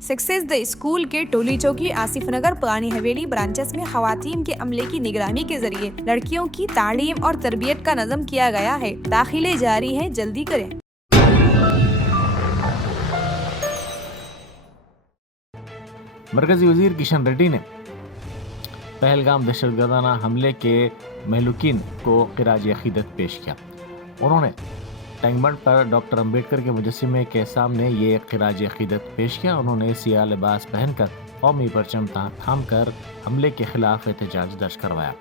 Success the school के टोली चौकी आसिफ नगर पुरानी हवेली ब्रांचेस में खवातीन के अमले की निगरानी के जरिए लड़कियों की तालीम और तरबियत का नज़म किया गया है। दाखिले जारी है, जल्दी करें। मरकजी वजीर किशन रेड्डी ने पहलगाम दहशतगर्दाना हमले के महलूकीन को खिराज अकीदत पेश किया। उन्होंने टैंकबंड पर डॉक्टर अम्बेडकर के मुजस्समे के सामने ये खिराज अकीदत पेश किया। उन्होंने सियाह लिबास पहनकर कौमी परचम थाम कर हमले के खिलाफ एहतजाज दर्ज करवाया।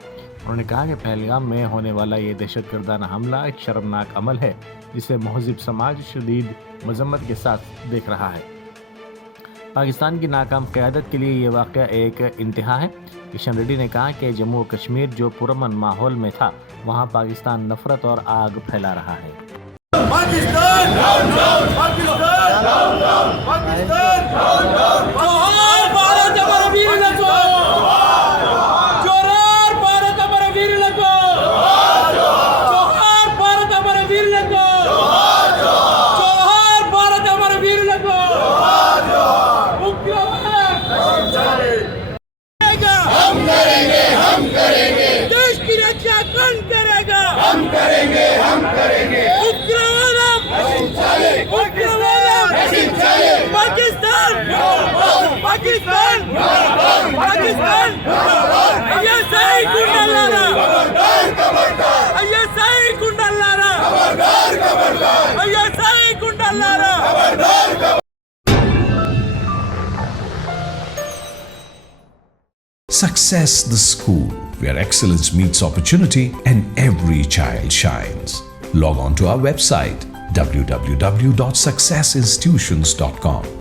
उन्होंने कहा कि पहलगाम में होने वाला ये दहशतगर्दाना हमला एक शर्मनाक अमल है जिसे महज़िब समाज शदीद मजम्मत के साथ देख रहा है। पाकिस्तान की नाकाम क़यादत के लिए ये वाक़या एक इंतहा है। किशन रेड्डी ने कहा कि जम्मू और कश्मीर जो पुरअमन माहौल में था, वहाँ पाकिस्तान नफरत और आग फैला रहा है। पाकिस्तान पाकिस्तान पाकिस्तान जोहार भारत हमारा वीर लगो, जोहार भारत हमारा वीर लगो, जोहार भारत हमारा वीर लगो, जोहार भारत हमारा वीर लगो। हम करेंगे देश की रक्षा कौन करेगा? हम करेंगे Pakistan Pakistan Pakistan ISI गुंडालारा ISI गुंडालारा ISI गुंडालारा। Success the School, where excellence meets opportunity and every child shines. Log on to our website www.successinstitutions.com.